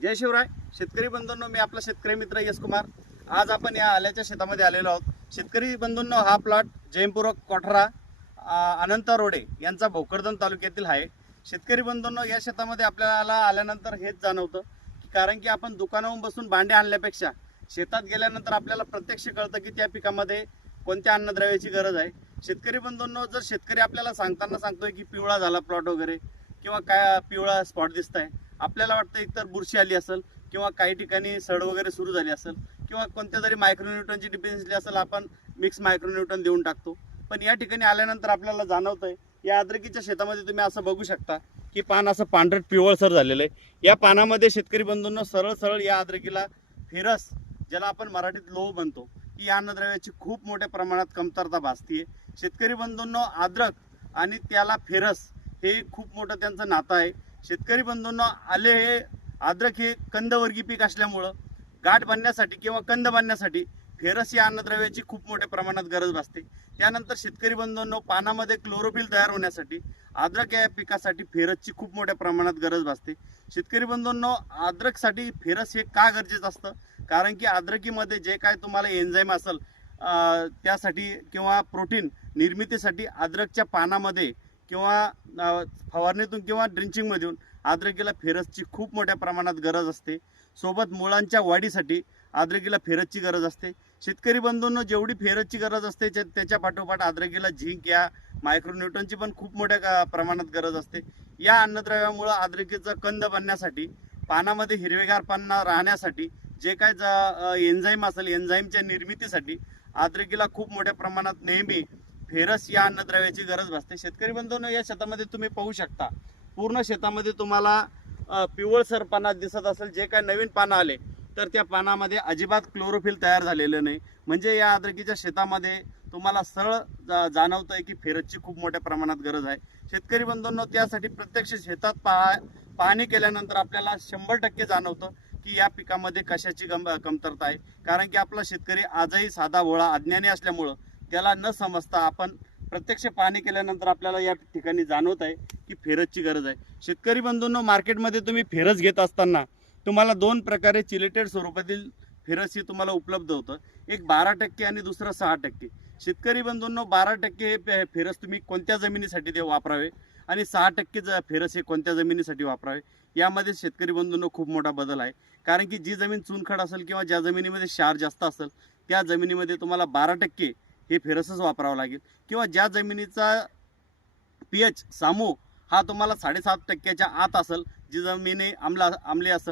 जय शिवराय शेतकरी बंधूंनो, मी आपला शेतकरी मित्र यश कुमार। आज आपण या आल्याच्या शेतामध्ये आलेलो आहोत। शेतकरी बंधूंनो, हा प्लॉट जयपूर कोठरा अनंत रोडे यांचा भोकरदन तालुक्यातील आहे। शेतकरी बंधूंनो, या शेतामध्ये आपल्याला आल्यानंतर हेच जाणवतं की कारण की आपण दुकानावरून बसून भांडे आणल्यापेक्षा शेतात गेल्यानंतर आपल्याला प्रत्यक्ष कळतं की त्या पिकामध्ये कोणत्या अन्नद्रव्याची गरज आहे। शेतकरी बंधूंनो, जर शेतकरी आपल्याला सांगतोय की पिवळा झाला प्लॉट वगैरे किंवा काय पिवळा स्पॉट दिसतंय, आपल्याला वाटतं एकतर बुरशी आली असेल किंवा काही ठिकाणी सड वगैरे सुरू झाली असेल किंवा कोणत्या तरी मायक्रोन्यूटनची डिफिशियन्सी असेल, आपण मिक्स मायक्रोन्यूटन देऊन टाकतो। पण या ठिकाणी आल्यानंतर आपल्याला जाणवतंय, या अद्रकीच्या शेतामध्ये तुम्ही असं बघू शकता की पान असं पांढरट पिवळसर झालेलं आहे। या पानामध्ये शेतकरी बंधूंना सरळ सरळ या अद्रकीला फेरस, ज्याला आपण मराठीत लोह म्हणतो, की या अन्नद्रव्याची खूप मोठ्या प्रमाणात कमतरता भासतीये। शेतकरी बंधूंनो, अद्रक आणि त्याला फेरस हे खूप मोठं त्यांचं नातं आहे। शेतकरी बंधूंनो, आले हे अद्रक हे कंदवर्गीय पीक असल्यामुळं गाठ बांधण्यासाठी किंवा कंद बांधण्यासाठी फेरस या अन्नद्रव्याची खूप मोठ्या प्रमाणात गरज भासते। त्यानंतर शेतकरी बंधूंनो, पानामध्ये क्लोरोफिल तयार होण्यासाठी अद्रक या पिकासाठी फेरसची खूप मोठ्या प्रमाणात गरज भासते। शेतकरी बंधूंनो, अद्रकसाठी फेरस हे का गरजेचं असतं, कारण की अद्रकीमध्ये जे काय तुम्हाला एन्झाईम असेल त्यासाठी किंवा प्रोटीन निर्मितीसाठी अद्रकच्या पानामध्ये किंवा फवारणीतून किंवा ड्रिंचिंगमधून अद्रकीला फेरसची खूप मोठ्या प्रमाणात गरज असते। सोबत मुळांच्या वाढीसाठी अद्रकीला फेरसची गरज असते। शेतकरी बंधूंनो, जेवढी फेरसची गरज असते त्याच्या पाठोपाठ अद्रकीला झिंक या मायक्रोन्यूटनची पण खूप मोठ्या प्रमाणात गरज असते। या अन्नद्रव्यामुळे अद्रकीचं कंद बनण्यासाठी, पानामध्ये हिरवेगारपणा राहण्यासाठी, जे काय एन्झाईम असेल एन्झाईमच्या निर्मितीसाठी अद्रकीला खूप मोठ्या प्रमाणात नेहमी फेरस या अन्नद्रव्याची गरज भासते। शेतकरी बंधूंनो, या शेतामध्ये तुम्ही पाहू शकता, पूर्ण शेतामध्ये तुम्हाला पिवळसरपणा दिसत असेल। जे काय नवीन पानं आले तर त्या पानामध्ये अजिबात क्लोरोफिल तयार झालेलं नाही, म्हणजे या अद्रकीच्या शेतामध्ये तुम्हाला सरळ जाणवतंय की फेरसची खूप मोठ्या प्रमाणात गरज आहे। शेतकरी बंधूंनो, त्यासाठी प्रत्यक्ष शेतात पाहणी केल्यानंतर आपल्याला 100% जाणवतं की या पिकामध्ये कशाची कमतरता आहे। कारण की आपला शेतकरी आजही साधा भोळा अज्ञानी असल्यामुळं त्याला न समजता आपण प्रत्यक्ष पाहणी केल्यानंतर आपल्याला या ठिकाणी जाणवत आहे की फेरसची गरज आहे। शेतकरी बंधूंनो, मार्केटमध्ये तुम्ही फेरस घेत असताना तुम्हाला दोन प्रकारे चिलेटेड स्वरूपातील फेरस ही तुम्हाला उपलब्ध होतं, एक 12% आणि दुसरं 6%। शेतकरी बंधूंनो, 12% हे फेरस तुम्ही कोणत्या जमिनीसाठी ते वापरावे आणि 6% फेरस हे कोणत्या जमिनीसाठी वापरावे, यामध्ये शेतकरी बंधूंनो खूप मोठा बदल आहे। कारण की जी जमीन चुनखड असेल किंवा ज्या जमिनीमध्ये क्षार जास्त असेल त्या जमिनीमध्ये तुम्हाला 12% हे फेरसच वापरावं लागेल, किंवा ज्या जमिनीचा pH सामू हा तुम्हाला 7.5% आत असेल, जी जमिनी आम्ली असेल